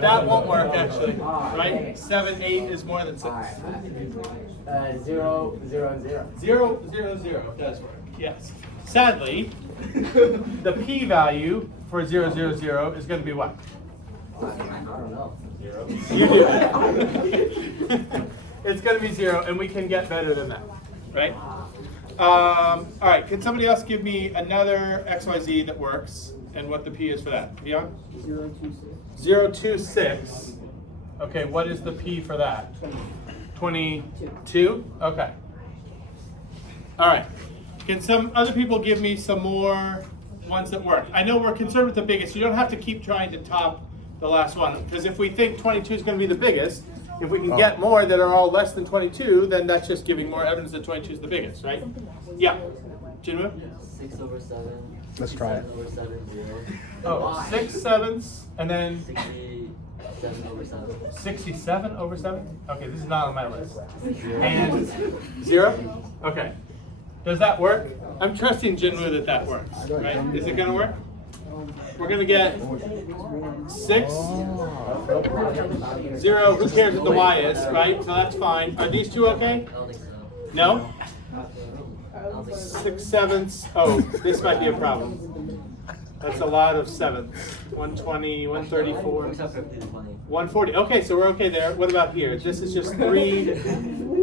That won't work actually, right? 7, 8 is more than 6. 0, 0, 0. 0, 0, 0 does work, yes. Sadly, the p-value for 0, 0, 0 is going to be what? I don't know. 0. You do. It's going to be 0, and we can get better than that, right? All right, can somebody else give me another XYZ that works and what the p is for that? Beyond? 0, 2, 6. 0, 2, 6. Okay, what is the p for that? 22? Okay. All right. Can some other people give me some more ones that work? I know we're concerned with the biggest. You don't have to keep trying to top the last one, because if we think 22 is going to be the biggest, if we can get more that are all less than 22, then that's just giving more evidence that 22 is the biggest, right? Yeah. Jinwoo? 6 over 7. Let's try it. 7 over 7, 0. Oh, 6 sevenths, and then 67 over 7. 67 over 7? Okay, this is not on my list. And 0? Okay. Does that work? I'm trusting Jinwoo that that works, right? Is it going to work? We're going to get 6, 0, who cares what the y is, right? So that's fine. Are these two okay? I don't think so. No? I don't think so. 6 sevenths. Oh, this might be a problem. That's a lot of sevenths. 120, 134. 140. Okay, so we're okay there. What about here? This is just 3,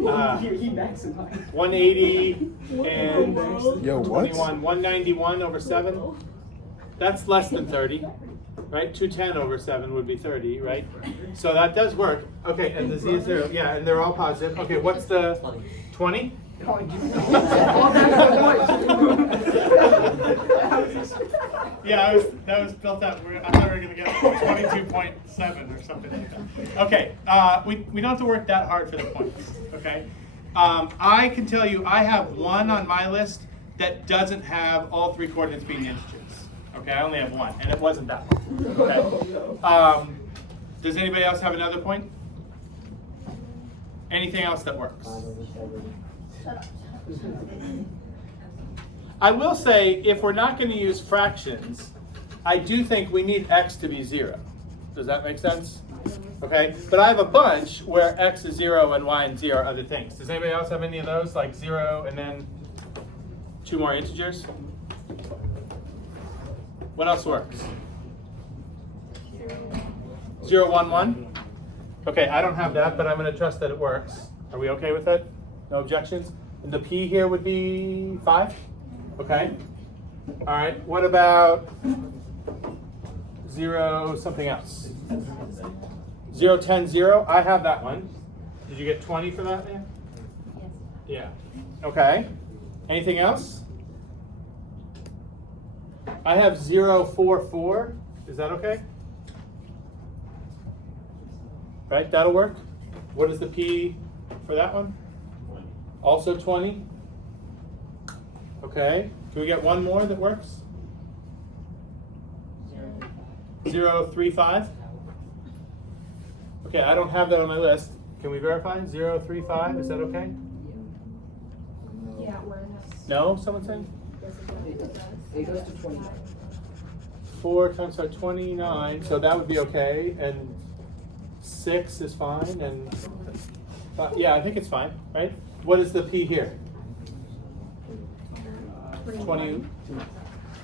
180, and 21. 191 over 7. That's less than 30, right? 210 over 7 would be 30, right? So that does work. Okay, and the z is 0. Yeah, and they're all positive. Okay, what's the 20? Yeah, that was built up. I thought we were going to get 22.7 or something like that. Okay, we don't have to work that hard for the points, okay? I can tell you I have one on my list that doesn't have all 3 coordinates being integers. Okay, I only have one, and it wasn't that one. Okay. Does anybody else have another point? Anything else that works? I will say, if we're not going to use fractions, I do think we need x to be 0. Does that make sense? Okay, but I have a bunch where x is 0 and y and z are other things. Does anybody else have any of those, like 0 and then 2 more integers? What else works? 0, 1, 1? Okay, I don't have that, but I'm going to trust that it works. Are we okay with it? No objections? And the p here would be 5? Okay. All right, what about 0 something else? 0, 10, 0? I have that one. Did you get 20 for that, man? Yes. Yeah. Okay. Anything else? I have 0, 4, 4. Is that okay? Right, that'll work. What is the p for that one? Also 20. Okay. Can we get one more that works? 0, 3, 5. Okay, I don't have that on my list. Can we verify? 0, 3, 5. Is that okay? Yeah, No? Someone saying? It goes to 29. 4 times 29, so that would be okay. And 6 is fine. And yeah, I think it's fine, right? What is the p here? 20,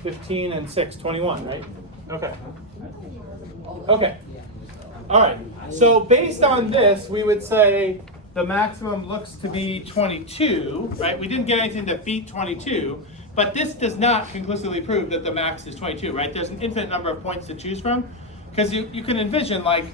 15 and 6, 21, right? Okay. Okay. All right. So based on this, we would say the maximum looks to be 22, right? We didn't get anything that beat 22, but this does not conclusively prove that the max is 22, right? There's an infinite number of points to choose from, because you can envision, like,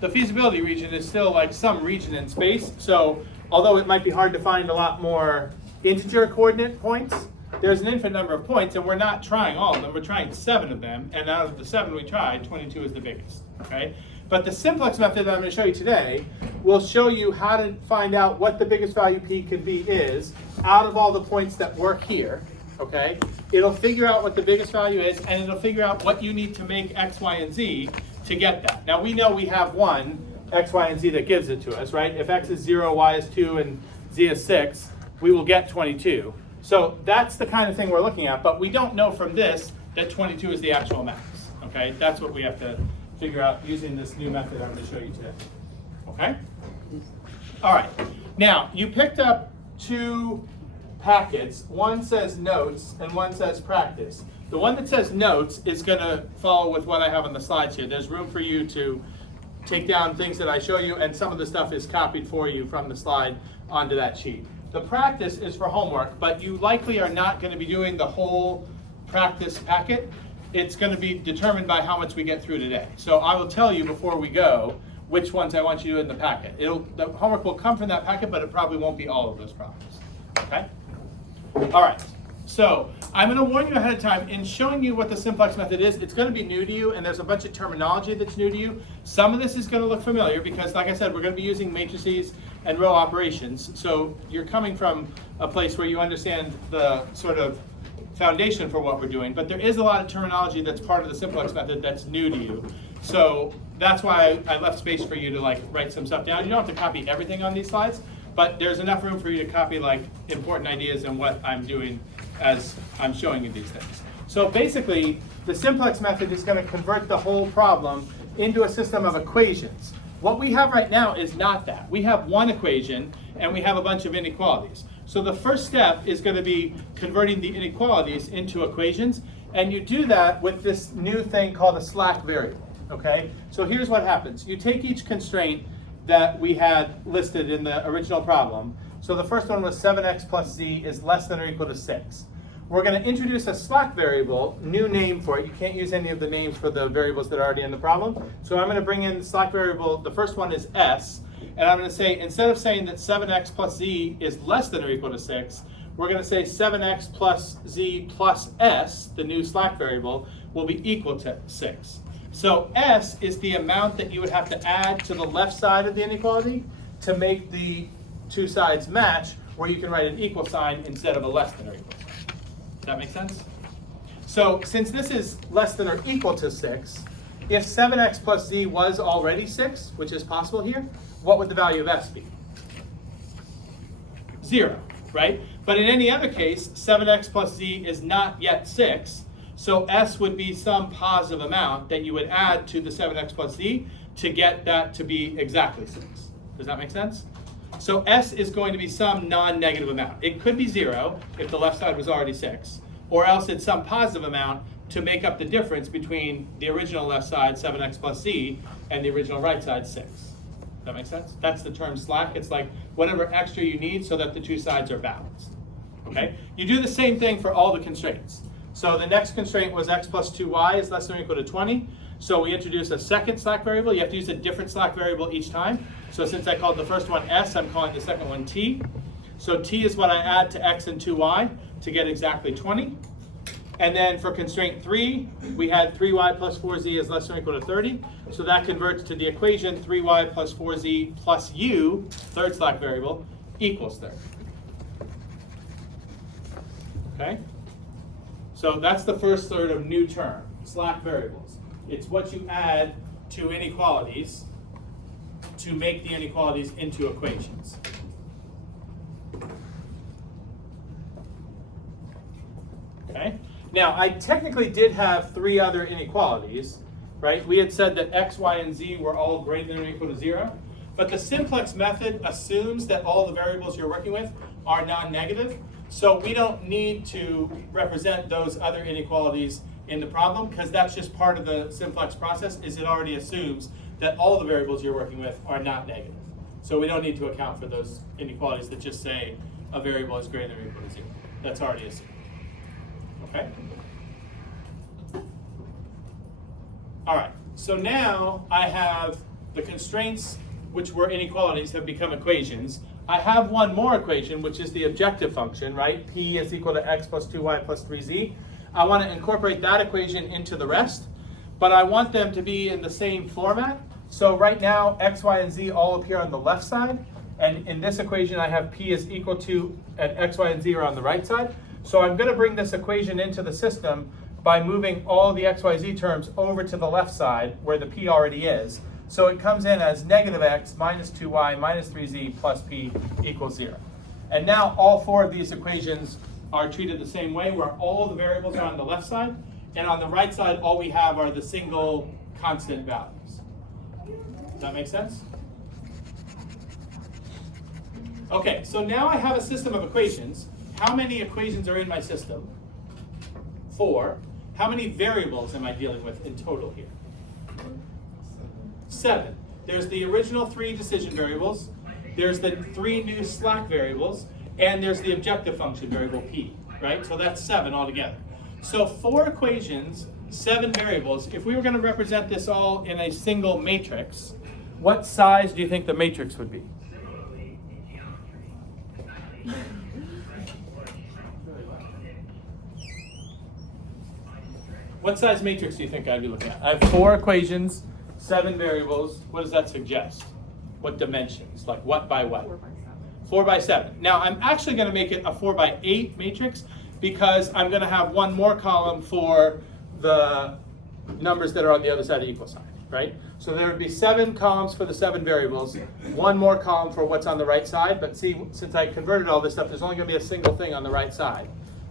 the feasibility region is still like some region in space. So although it might be hard to find a lot more integer coordinate points, there's an infinite number of points, and we're not trying all of them. We're trying 7 of them, and out of the 7 we tried, 22 is the biggest, okay? But the simplex method that I'm going to show you today will show you how to find out what the biggest value p could be is out of all the points that work here, okay? It'll figure out what the biggest value is, and it'll figure out what you need to make x, y, and z to get that. Now we know we have one x, y, and z that gives it to us, right? If x is 0, y is 2, and z is 6, we will get 22. So that's the kind of thing we're looking at, but we don't know from this that 22 is the actual max, okay? That's what we have to figure out using this new method I'm going to show you today. Okay? All right. Now, you picked up two packets. One says notes and one says practice. The one that says notes is going to follow with what I have on the slides here. There's room for you to take down things that I show you, and some of the stuff is copied for you from the slide onto that sheet. The practice is for homework, but you likely are not going to be doing the whole practice packet. It's going to be determined by how much we get through today. So I will tell you before we go which ones I want you to do in the packet. The homework will come from that packet, but it probably won't be all of those problems. Okay? All right. So I'm going to warn you ahead of time, in showing you what the simplex method is, it's going to be new to you, and there's a bunch of terminology that's new to you. Some of this is going to look familiar because, like I said, we're going to be using matrices and row operations. So you're coming from a place where you understand the sort of foundation for what we're doing, but there is a lot of terminology that's part of the simplex method that's new to you. So that's why I left space for you to write some stuff down. You don't have to copy everything on these slides, but there's enough room for you to copy important ideas and what I'm doing as I'm showing you these things. So basically, the simplex method is going to convert the whole problem into a system of equations. What we have right now is not that. We have one equation and we have a bunch of inequalities. So the first step is going to be converting the inequalities into equations, and you do that with this new thing called a slack variable. Okay? So here's what happens. You take each constraint that we had listed in the original problem. So the first one was 7x plus z is less than or equal to 6. We're going to introduce a slack variable, new name for it. You can't use any of the names for the variables that are already in the problem. So I'm going to bring in the slack variable. The first one is s. And I'm going to say, instead of saying that 7x plus z is less than or equal to 6, we're going to say 7x plus z plus s, the new slack variable, will be equal to 6. So s is the amount that you would have to add to the left side of the inequality to make the two sides match, where you can write an equal sign instead of a less than or equal sign. Does that make sense? So since this is less than or equal to 6, if 7x plus z was already 6, which is possible here, what would the value of s be? 0, right? But in any other case, 7x plus z is not yet 6, so s would be some positive amount that you would add to the 7x plus z to get that to be exactly 6. Does that make sense? So s is going to be some non-negative amount. It could be 0 if the left side was already 6, or else it's some positive amount to make up the difference between the original left side, 7x plus z, and the original right side, 6. Does that make sense? That's the term slack. It's like whatever extra you need so that the two sides are balanced. Okay? You do the same thing for all the constraints. So the next constraint was x plus 2y is less than or equal to 20. So we introduce a second slack variable. You have to use a different slack variable each time. So since I called the first one s, I'm calling the second one t. So t is what I add to x and 2y to get exactly 20. And then for constraint 3, we had 3y plus 4z is less than or equal to 30. So that converts to the equation 3y plus 4z plus u, third slack variable, equals 30. Okay? So that's the first sort of new term, slack variables. It's what you add to inequalities to make the inequalities into equations. Okay? Now, I technically did have 3 other inequalities, right? We had said that x, y, and z were all greater than or equal to 0, but the simplex method assumes that all the variables you're working with are non-negative, so we don't need to represent those other inequalities in the problem, because that's just part of the simplex process, is it already assumes that all the variables you're working with are not negative. So we don't need to account for those inequalities that just say a variable is greater than or equal to 0. That's already assumed. Okay? All right, so now I have the constraints, which were inequalities, have become equations. I have one more equation, which is the objective function, right? P is equal to x plus 2y plus 3z. I want to incorporate that equation into the rest, but I want them to be in the same format. So right now, x, y, and z all appear on the left side, and in this equation I have p is equal to, and x, y, and z are on the right side. So I'm going to bring this equation into the system by moving all the x, y, z terms over to the left side where the p already is. So it comes in as negative x minus 2y minus 3z plus p equals 0. And now all 4 of these equations are treated the same way, where all the variables are on the left side, and on the right side all we have are the single constant values. Does that make sense? Okay, so now I have a system of equations. How many equations are in my system? 4. How many variables am I dealing with in total here? 7. There's the original 3 decision variables, there's the 3 new slack variables, and there's the objective function variable p, right? So that's 7 altogether. So 4 equations, 7 variables. If we were going to represent this all in a single matrix, what size do you think the matrix would be? What size matrix do you think I'd be looking at? I have 4 equations, 7 variables. What does that suggest? What dimensions? Like what by what? 4 by 7. Now I'm actually going to make it a 4 by 8 matrix because I'm going to have one more column for the numbers that are on the other side of the equal sign, right? So there would be 7 columns for the 7 variables, one more column for what's on the right side. But see, since I converted all this stuff, there's only going to be a single thing on the right side,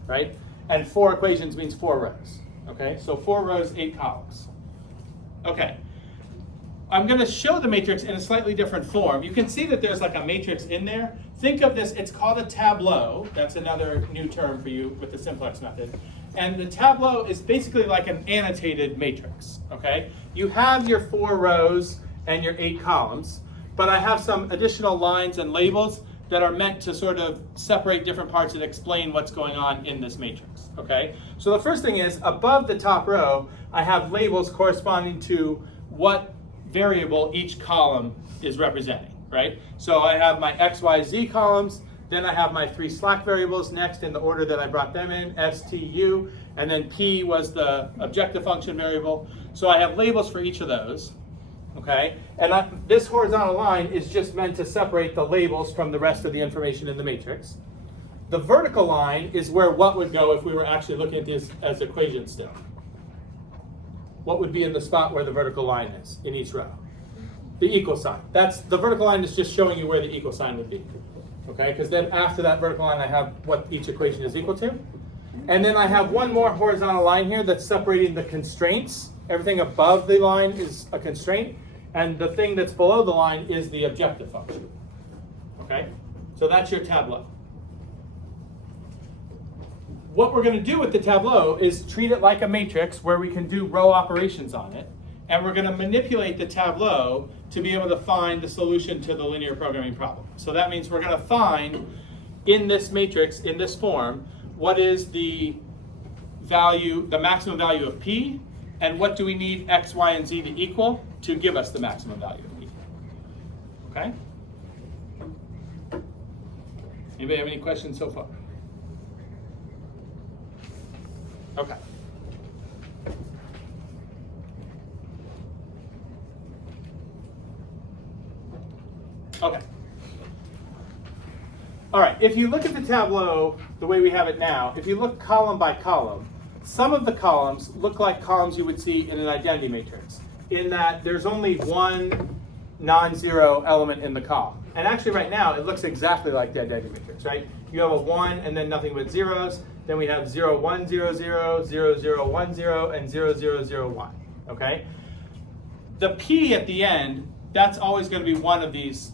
right? And 4 equations means 4 rows. Okay, so 4 rows, 8 columns. Okay, I'm going to show the matrix in a slightly different form. You can see that there's like a matrix in there. Think of this, it's called a tableau. That's another new term for you with the simplex method. And the tableau is basically like an annotated matrix, okay? You have your 4 rows and your 8 columns, but I have some additional lines and labels that are meant to sort of separate different parts and explain what's going on in this matrix, okay? So the first thing is, above the top row, I have labels corresponding to what variable each column is representing, right? So I have my x, y, z columns, then I have my 3 slack variables next in the order that I brought them in, s, t, u, and then p was the objective function variable. So I have labels for each of those. Okay, and this horizontal line is just meant to separate the labels from the rest of the information in the matrix. The vertical line is where what would go if we were actually looking at this as equations still. What would be in the spot where the vertical line is in each row? The equal sign. That's the vertical line is just showing you where the equal sign would be. Okay, because then after that vertical line I have what each equation is equal to. And then I have one more horizontal line here that's separating the constraints. Everything above the line is a constraint, and the thing that's below the line is the objective function. Okay? So that's your tableau. What we're going to do with the tableau is treat it like a matrix where we can do row operations on it, and we're going to manipulate the tableau to be able to find the solution to the linear programming problem. So that means we're going to find in this matrix, in this form, what is the value, the maximum value of p, and what do we need x, y, and z to equal to give us the maximum value of p. Okay? Anybody have any questions so far? Okay. Okay. All right, if you look at the tableau the way we have it now, if you look column by column, some of the columns look like columns you would see in an identity matrix, in that there's only one non-zero element in the column. And actually right now, it looks exactly like the identity matrix, right? You have a 1 and then nothing but zeros. Then we have 0, 1, 0, 0, 0, 0, 1, 0, and 0, 0, 0, 1, okay? The p at the end, that's always going to be one of these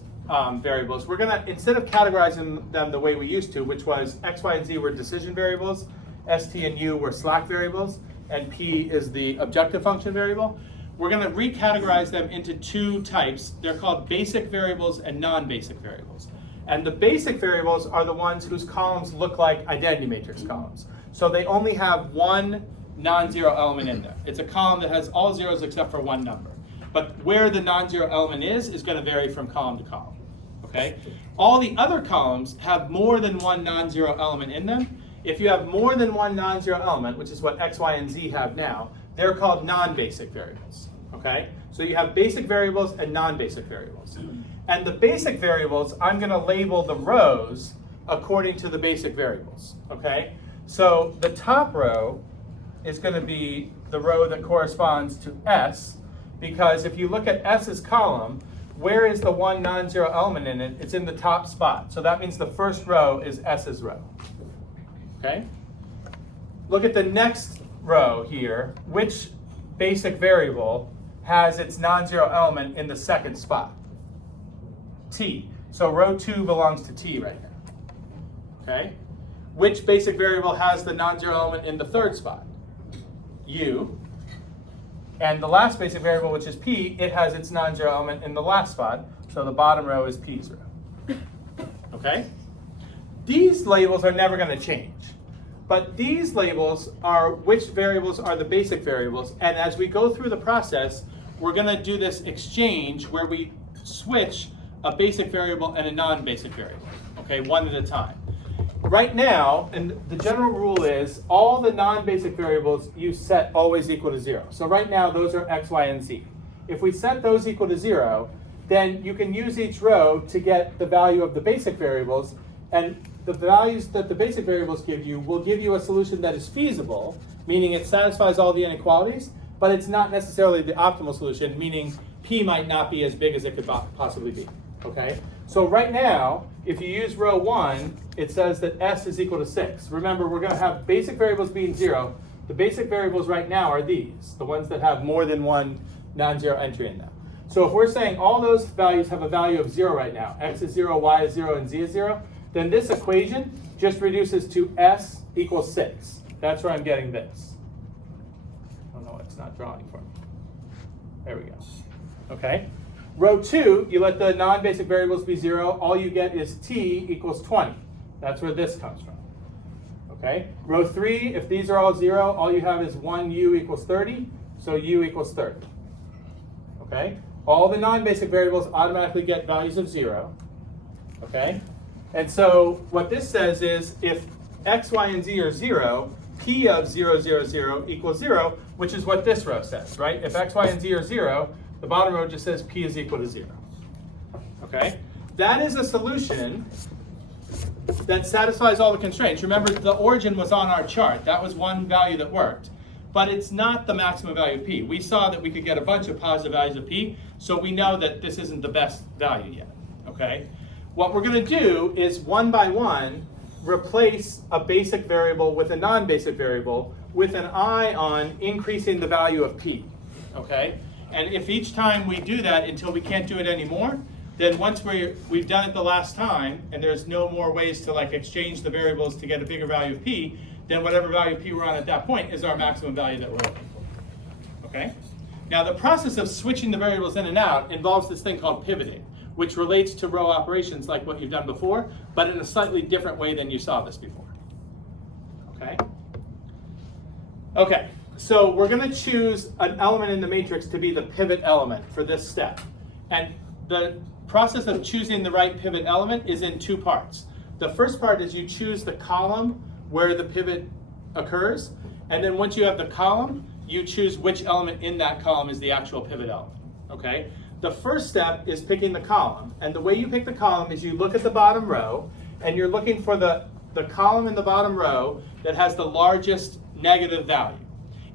variables. We're going to, instead of categorizing them the way we used to, which was x, y, and z were decision variables, s, t, and u were slack variables, and p is the objective function variable, we're going to recategorize them into 2 types. They're called basic variables and non-basic variables. And the basic variables are the ones whose columns look like identity matrix columns. So they only have one non-zero element in there. It's a column that has all zeros except for one number. But where the non-zero element is going to vary from column to column. Okay? All the other columns have more than one non-zero element in them. If you have more than one non-zero element, which is what x, y, and z have now, they're called non-basic variables. Okay? So you have basic variables and non-basic variables. And the basic variables, I'm going to label the rows according to the basic variables. Okay? So the top row is going to be the row that corresponds to S, because if you look at S's column, where is the one non-zero element in it? It's in the top spot. So that means the first row is S's row. Okay? Look at the next row here. Which basic variable has its non-zero element in the second spot? T. So row 2 belongs to T right now. Okay? Which basic variable has the non-zero element in the third spot? U. And the last basic variable, which is P, it has its non-zero element in the last spot. So the bottom row is P's row. Okay? These labels are never going to change. But these labels are which variables are the basic variables. And as we go through the process, we're going to do this exchange where we switch a basic variable and a non-basic variable, okay, one at a time. Right now, and the general rule is all the non-basic variables you set always equal to 0. So right now, those are x, y, and z. If we set those equal to 0, then you can use each row to get the value of the basic variables, and the values that the basic variables give you will give you a solution that is feasible, meaning it satisfies all the inequalities, but it's not necessarily the optimal solution, meaning P might not be as big as it could possibly be. Okay? So right now, if you use row 1, it says that S is equal to 6. Remember, we're going to have basic variables being 0. The basic variables right now are these, the ones that have more than one non-zero entry in them. So if we're saying all those values have a value of 0 right now, X is 0, Y is 0, and Z is 0, then this equation just reduces to S equals 6. That's where I'm getting this. Oh no, it's not drawing for me. There we go. Okay? Row 2, you let the non-basic variables be 0. All you get is T equals 20. That's where this comes from. Okay? Row 3, if these are all 0, all you have is 1U equals 30. So U equals 30. Okay? All the non-basic variables automatically get values of 0. Okay? And so what this says is if X, Y, and Z are 0, P of 0, 0, 0 equals 0, which is what this row says, right? If X, Y, and Z are 0, the bottom row just says P is equal to 0. Okay? That is a solution that satisfies all the constraints. Remember, the origin was on our chart. That was one value that worked. But it's not the maximum value of P. We saw that we could get a bunch of positive values of P, so we know that this isn't the best value yet. Okay? What we're going to do is, one by one, replace a basic variable with a non-basic variable with an eye on increasing the value of P. Okay? And if each time we do that until we can't do it anymore, then once we've done it the last time, and there's no more ways to like exchange the variables to get a bigger value of P, then whatever value of P we're on at that point is our maximum value that we're looking for. Okay? Now the process of switching the variables in and out involves this thing called pivoting, which relates to row operations like what you've done before, but in a slightly different way than you saw this before. Okay? Okay. So we're going to choose an element in the matrix to be the pivot element for this step. And the process of choosing the right pivot element is in two parts. The first part is you choose the column where the pivot occurs. And then once you have the column, you choose which element in that column is the actual pivot element. Okay? The first step is picking the column. And the way you pick the column is you look at the bottom row, and you're looking for the column in the bottom row that has the largest negative value.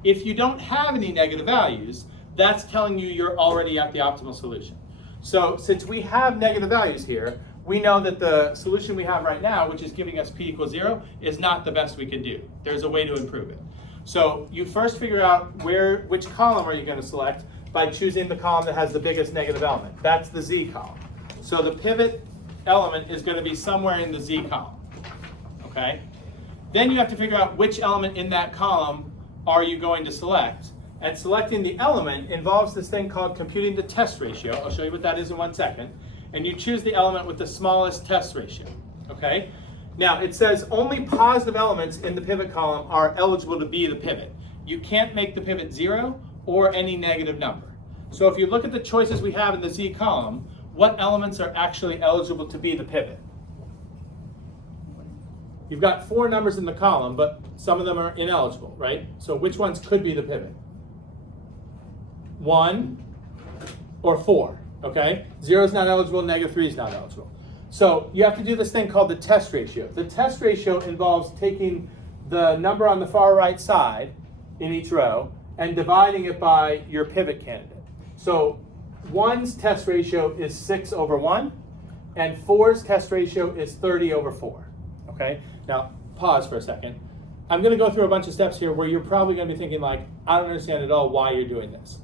If you don't have any negative values, that's telling you you're already at the optimal solution. So since we have negative values here, we know that the solution we have right now, which is giving us P equals 0, is not the best we can do. There's a way to improve it. So you first figure out which column are you going to select by choosing the column that has the biggest negative element. That's the Z column. So the pivot element is going to be somewhere in the Z column. Okay? Then you have to figure out which element in that column are you going to select. And selecting the element involves this thing called computing the test ratio. I'll show you what that is in 1 second. And you choose the element with the smallest test ratio. Okay? Now it says only positive elements in the pivot column are eligible to be the pivot. You can't make the pivot 0 or any negative number. So if you look at the choices we have in the Z column, what elements are actually eligible to be the pivot? You've got 4 numbers in the column, but some of them are ineligible, right? So which ones could be the pivot? 1 or 4, okay? 0 is not eligible, -3 is not eligible. So you have to do this thing called the test ratio. The test ratio involves taking the number on the far right side in each row and dividing it by your pivot candidate. So 1's test ratio is 6/1, and 4's test ratio is 30/4. Okay? Now, pause for a second. I'm going to go through a bunch of steps here where you're probably going to be thinking like, I don't understand at all why you're doing this.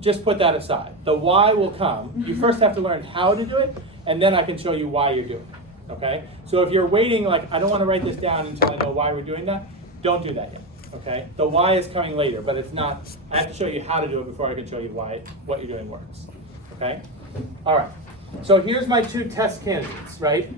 just put that aside. The why will come. You first have to learn how to do it, and then I can show you why you're doing it, okay? So if you're waiting, like, I don't want to write this down until I know why we're doing that, don't do that yet, okay? The why is coming later, but it's not, I have to show you how to do it before I can show you why what you're doing works, okay? All right, so here's my two test candidates, right?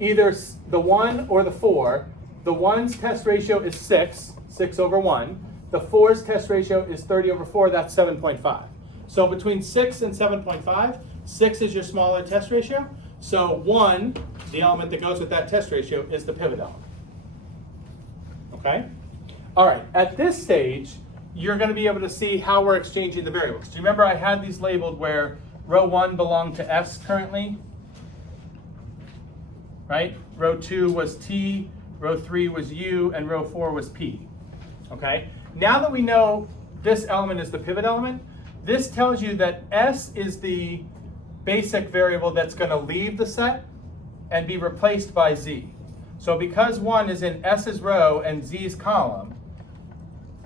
Either the 1 or the 4. The 1's test ratio is 6 over 1. The 4's test ratio is 30 over 4, that's 7.5. So between 6 and 7.5, 6 is your smaller test ratio. So 1, the element that goes with that test ratio, is the pivot element. Okay? All right, at this stage, you're going to be able to see how we're exchanging the variables. Do you remember I had these labeled where row 1 belonged to S currently? Right? Row 2 was T, row 3 was U, and row 4 was P. Okay? Now that we know this element is the pivot element, this tells you that S is the basic variable that's going to leave the set and be replaced by Z. So because 1 is in S's row and Z's column,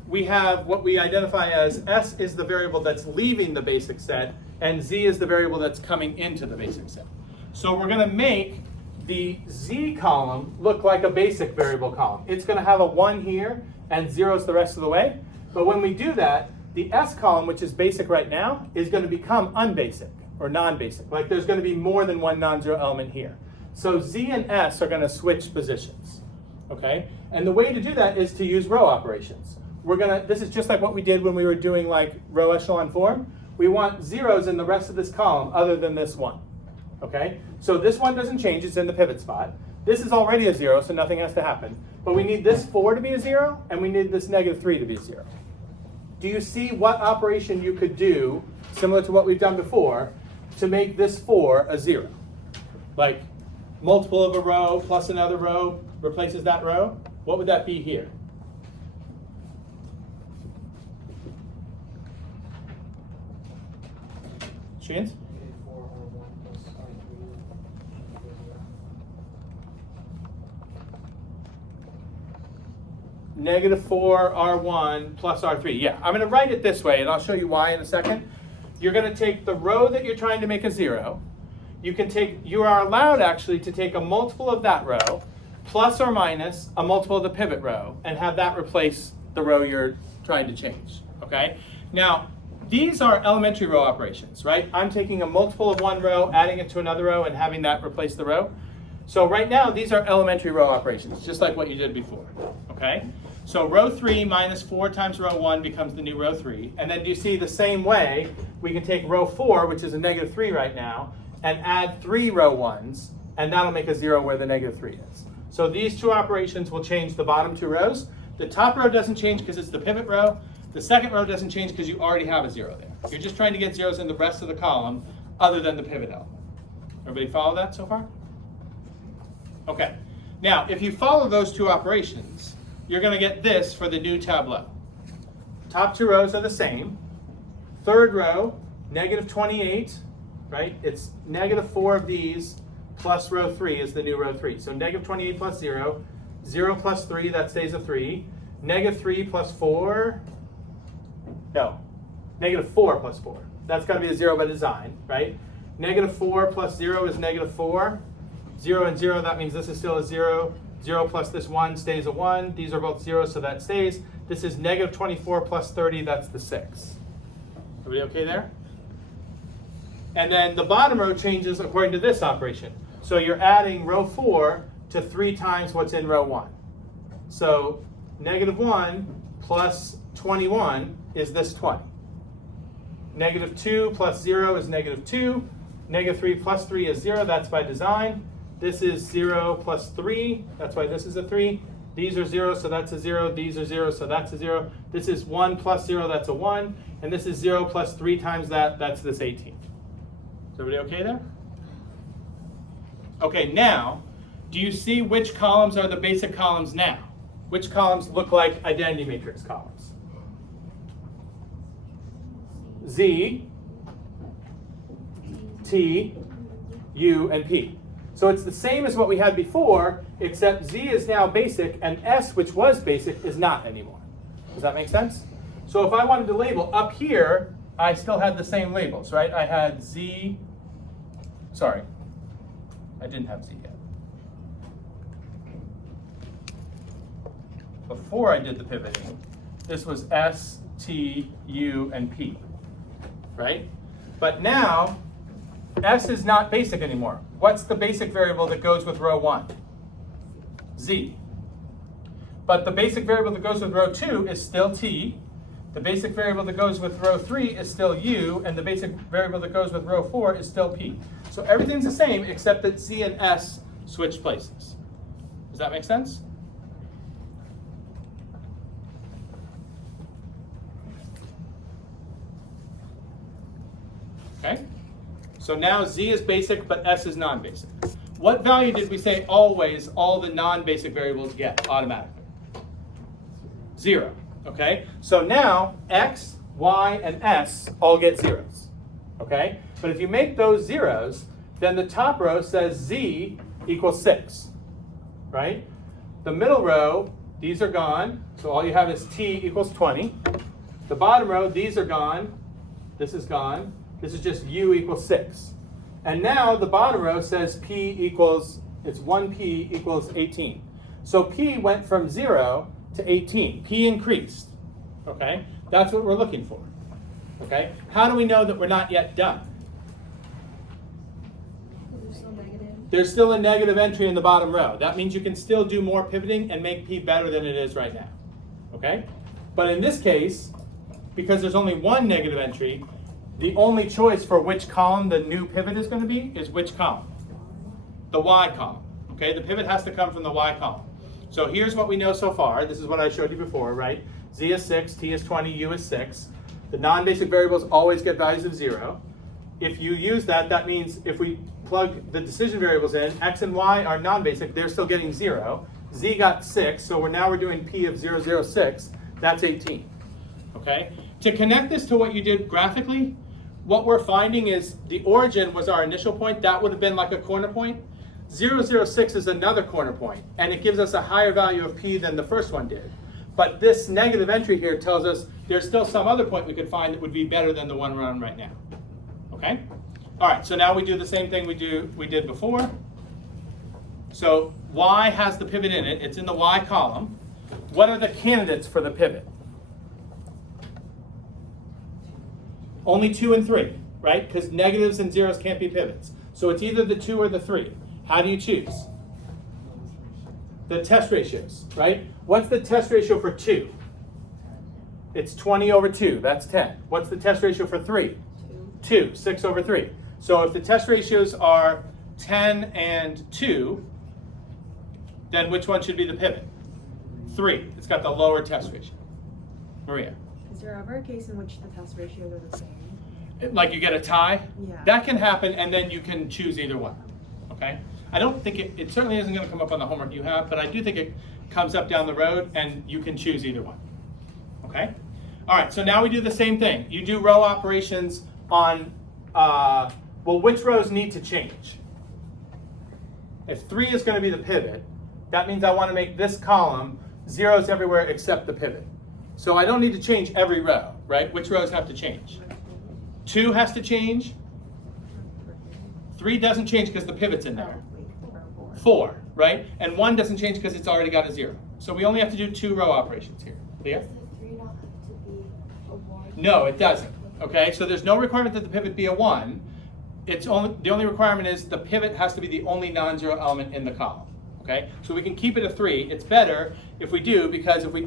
we have what we identify as S is the variable that's leaving the basic set, and Z is the variable that's coming into the basic set. So we're going to make the Z column look like a basic variable column. It's going to have a 1 here and zeros the rest of the way. But when we do that, the S column, which is basic right now, is going to become unbasic or non-basic. Like there's going to be more than one non-zero element here. So Z and S are going to switch positions. Okay? And the way to do that is to use row operations. This is just like what we did when we were doing like row echelon form. We want zeros in the rest of this column other than this one. Okay? So this one doesn't change, it's in the pivot spot. This is already a 0, so nothing has to happen. But we need this 4 to be a 0, and we need this -3 to be a 0. Do you see what operation you could do, similar to what we've done before, to make this 4 a 0? Like multiple of a row plus another row replaces that row? What would that be here? Chance? -4 R1 plus R3. Yeah, I'm going to write it this way, and I'll show you why in a second. You're going to take the row that you're trying to make a 0. You are allowed actually to take a multiple of that row plus or minus a multiple of the pivot row and have that replace the row you're trying to change. Okay? Now, these are elementary row operations, right? I'm taking a multiple of one row, adding it to another row, and having that replace the row. So right now, these are elementary row operations, just like what you did before. Okay? So row 3 minus 4 times row 1 becomes the new row 3. And then you see the same way, we can take row 4, which is a -3 right now, and add 3 row 1s, and that'll make a 0 where the -3 is. So these two operations will change the bottom 2 rows. The top row doesn't change because it's the pivot row. The second row doesn't change because you already have a 0 there. You're just trying to get zeros in the rest of the column other than the pivot element. Everybody follow that so far? Okay. Now, if you follow those two operations, you're going to get this for the new tableau. Top 2 rows are the same. Third row, -28, right? It's -4 of these plus row 3 is the new row 3. So -28 plus 0, 0 plus 3, that stays a 3. -3 plus 4, no, -4 plus 4. That's got to be a 0 by design, right? -4 plus 0 is -4. 0 and 0, that means this is still a 0. 0 plus this 1 stays a 1. These are both 0, so that stays. This is -24 plus 30, that's the 6. Everybody okay there? And then the bottom row changes according to this operation. So you're adding row 4 to 3 times what's in row 1. So -1 plus 21 is this 20. -2 plus 0 is -2. -3 plus 3 is 0, that's by design. This is 0 plus 3, that's why this is a 3. These are 0, so that's a 0. These are 0, so that's a 0. This is 1 plus 0, that's a 1. And this is 0 plus 3 times that, that's this 18. Is everybody okay there? Okay, now, do you see which columns are the basic columns now? Which columns look like identity matrix columns? Z, T, U, and P. So it's the same as what we had before, except Z is now basic, and S, which was basic, is not anymore. Does that make sense? So if I wanted to label up here, I still had the same labels, right? I had Z, sorry, I didn't have Z yet. Before I did the pivoting, this was S, T, U, and P, right? But now, S is not basic anymore. What's the basic variable that goes with row 1? Z. But the basic variable that goes with row 2 is still T. The basic variable that goes with row 3 is still U, and the basic variable that goes with row 4 is still P. So everything's the same except that Z and S switch places. Does that make sense? Okay. So now Z is basic, but S is non-basic. What value did we say always all the non-basic variables get automatically? 0. Okay. So now X, Y, and S all get zeros. Okay. But if you make those zeros, then the top row says Z equals 6. Right? The middle row, these are gone. So all you have is T equals 20. The bottom row, these are gone. This is gone. This is just U equals 6. And now the bottom row says P equals, it's 1P equals 18. So P went from 0 to 18. P increased. Okay? That's what we're looking for. Okay? How do we know that we're not yet done? There's still negative. There's still a negative entry in the bottom row. That means you can still do more pivoting and make P better than it is right now. Okay? But in this case, because there's only one negative entry, the only choice for which column the new pivot is going to be is which column? The Y column. Okay, the pivot has to come from the Y column. So here's what we know so far. This is what I showed you before, right? Z is 6, T is 20, U is 6. The non-basic variables always get values of 0. If you use that, that means if we plug the decision variables in, X and Y are non-basic, they're still getting 0. Z got 6, so we're doing P of 0, 0, 6. That's 18. Okay? To connect this to what you did graphically, what we're finding is the origin was our initial point. That would have been like a corner point. 0, 0, 6 is another corner point, and it gives us a higher value of P than the first one did. But this negative entry here tells us there's still some other point we could find that would be better than the one we're on right now. Okay? All right, so now we do the same thing we did before. So Y has the pivot in it. It's in the Y column. What are the candidates for the pivot? Only 2 and 3, right? Because negatives and zeros can't be pivots. So it's either the 2 or the 3. How do you choose? The test ratios, right? What's the test ratio for 2? It's 20 over 2, that's 10. What's the test ratio for 3? 2, 6 over 3. So if the test ratios are 10 and 2, then which one should be the pivot? 3, it's got the lower test ratio. Maria? Is there ever a case in which the test ratios are the same? Like you get a tie? Yeah. That can happen, and then you can choose either one, okay? I don't think it certainly isn't gonna come up on the homework you have, but I do think it comes up down the road, and you can choose either one, okay? All right, so now we do the same thing. You do row operations on, well, which rows need to change? If 3 is gonna be the pivot, that means I wanna make this column zeros everywhere except the pivot. So I don't need to change every row, right? Which rows have to change? 2 has to change. 3 doesn't change because the pivot's in there. 4, right? And 1 doesn't change because it's already got a 0. So we only have to do 2 row operations here. Clear? Does the 3 not have to be a 1? No, it doesn't. Okay, so there's no requirement that the pivot be a 1. The only requirement is the pivot has to be the only non-zero element in the column. Okay, so we can keep it a 3. It's better if we do, because if we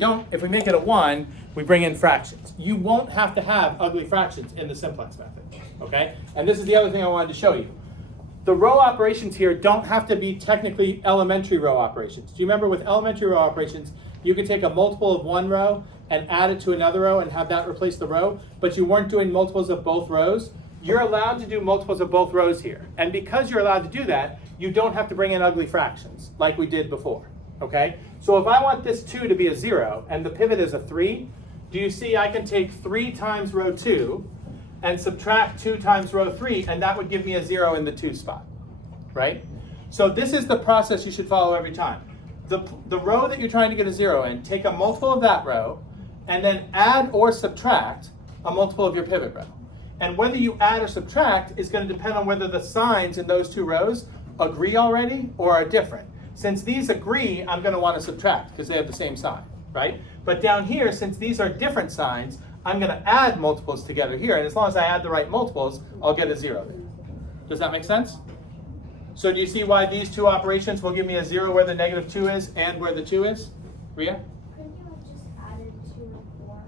make it a 1, we bring in fractions. You won't have to have ugly fractions in the simplex method. Okay, and this is the other thing I wanted to show you. The row operations here don't have to be technically elementary row operations. Do you remember with elementary row operations, you could take a multiple of one row and add it to another row and have that replace the row, but you weren't doing multiples of both rows? You're allowed to do multiples of both rows here. And because you're allowed to do that, you don't have to bring in ugly fractions like we did before, okay? So if I want this 2 to be a 0 and the pivot is a 3, do you see I can take 3 times row 2 and subtract 2 times row 3, and that would give me a 0 in the 2 spot, right? So this is the process you should follow every time. The row that you're trying to get a 0 in, take a multiple of that row and then add or subtract a multiple of your pivot row. And whether you add or subtract is going to depend on whether the signs in those two rows agree already or are different. Since these agree, I'm going to want to subtract because they have the same sign, right? But down here, since these are different signs, I'm going to add multiples together here. And as long as I add the right multiples, I'll get a 0 there. Does that make sense? So do you see why these two operations will give me a 0 where the -2 is and where the 2 is? Rhea? Couldn't you have just added 2 and 4?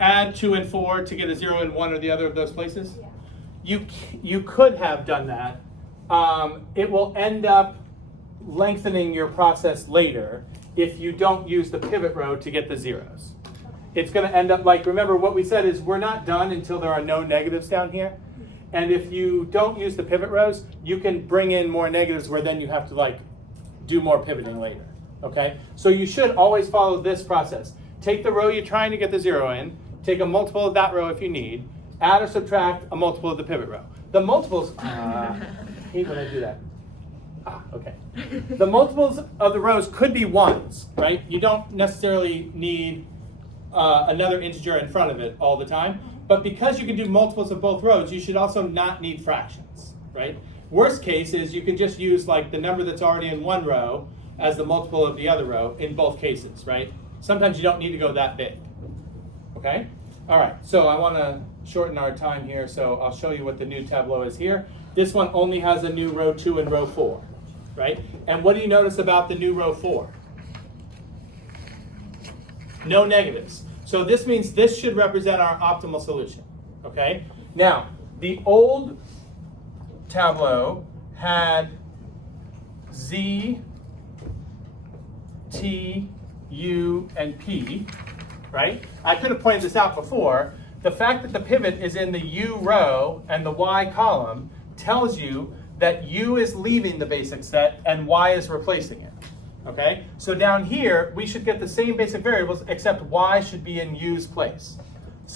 Add 2 and 4 to get a 0 in one or the other of those places? Yeah. You could have done that. It will end up lengthening your process later if you don't use the pivot row to get the zeros. It's going to end up like, remember what we said is we're not done until there are no negatives down here. And if you don't use the pivot rows, you can bring in more negatives where then you have to like do more pivoting later. Okay? So you should always follow this process. Take the row you're trying to get the 0 in, take a multiple of that row if you need, add or subtract a multiple of the pivot row. The multiples, hate when I do that. Okay. The multiples of the rows could be 1s, right? You don't necessarily need another integer in front of it all the time. But because you can do multiples of both rows, you should also not need fractions, right? Worst case is you can just use like the number that's already in one row as the multiple of the other row in both cases, right? Sometimes you don't need to go that big, okay? All right, so I want to shorten our time here, so I'll show you what the new tableau is here. This one only has a new row 2 and row 4, right? And what do you notice about the new row 4? No negatives. So this means this should represent our optimal solution, okay? Now, the old tableau had Z, T, U, and P, right? I could have pointed this out before. The fact that the pivot is in the U row and the Y column tells you that U is leaving the basic set and Y is replacing it. Okay, so down here, we should get the same basic variables, except Y should be in U's place.